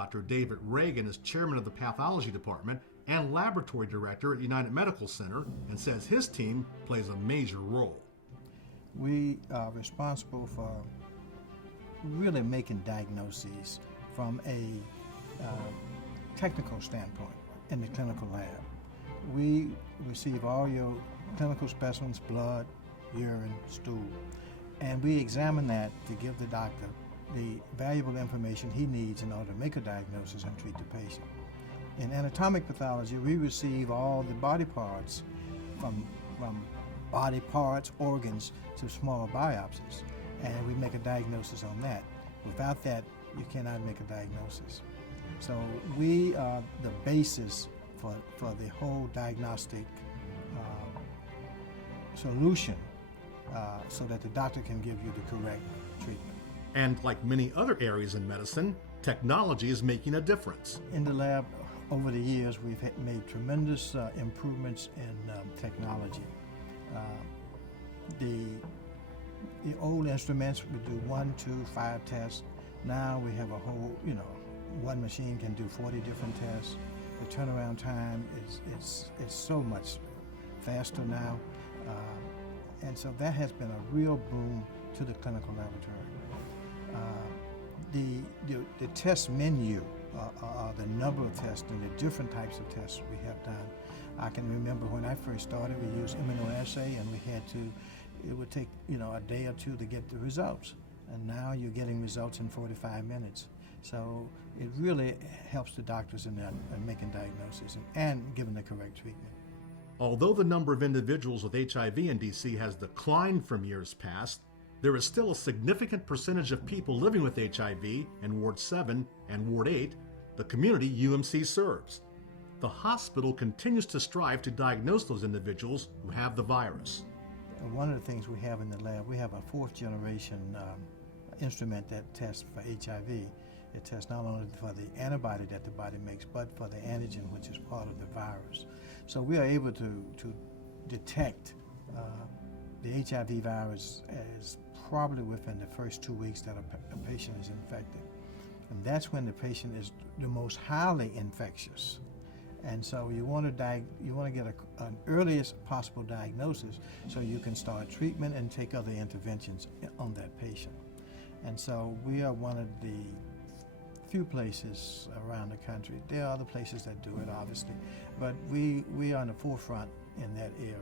Dr. David Reagin is chairman of the Pathology Department and laboratory director at United Medical Center and says his team plays a major role. We are responsible for really making diagnoses from a technical standpoint in the clinical lab. We receive all your clinical specimens, blood, urine, stool, and we examine that to give the doctor the valuable information he needs in order to make a diagnosis and treat the patient. In anatomic pathology, we receive all the body parts from body parts, organs, to small biopsies, and we make a diagnosis on that. Without that, you cannot make a diagnosis. So we are the basis for the whole diagnostic solution so that the doctor can give you the correct treatment. And like many other areas in medicine, technology is making a difference. In the lab, over the years, we've made tremendous improvements in technology. The old instruments would do 1, 2, 5 tests. Now we have a whole, one machine can do 40 different tests. The turnaround time is so much faster now. And so that has been a real boom to the clinical laboratory. The test menu, the number of tests and the different types of tests we have done. I can remember when I first started, we used immunoassay, and it would take a day or two to get the results. And now you're getting results in 45 minutes. So it really helps the doctors in making diagnoses and giving the correct treatment. Although the number of individuals with HIV in DC has declined from years past, there is still a significant percentage of people living with HIV in Ward 7 and Ward 8, the community UMC serves. The hospital continues to strive to diagnose those individuals who have the virus. One of the things we have in the lab, we have a 4th generation instrument that tests for HIV. It tests not only for the antibody that the body makes, but for the antigen, which is part of the virus. So we are able to detect the HIV virus as probably within the first 2 weeks that a patient is infected. And that's when the patient is the most highly infectious. And so you want to get an earliest possible diagnosis so you can start treatment and take other interventions on that patient. And so we are one of the few places around the country. There are other places that do it, obviously, but we are in the forefront in that area.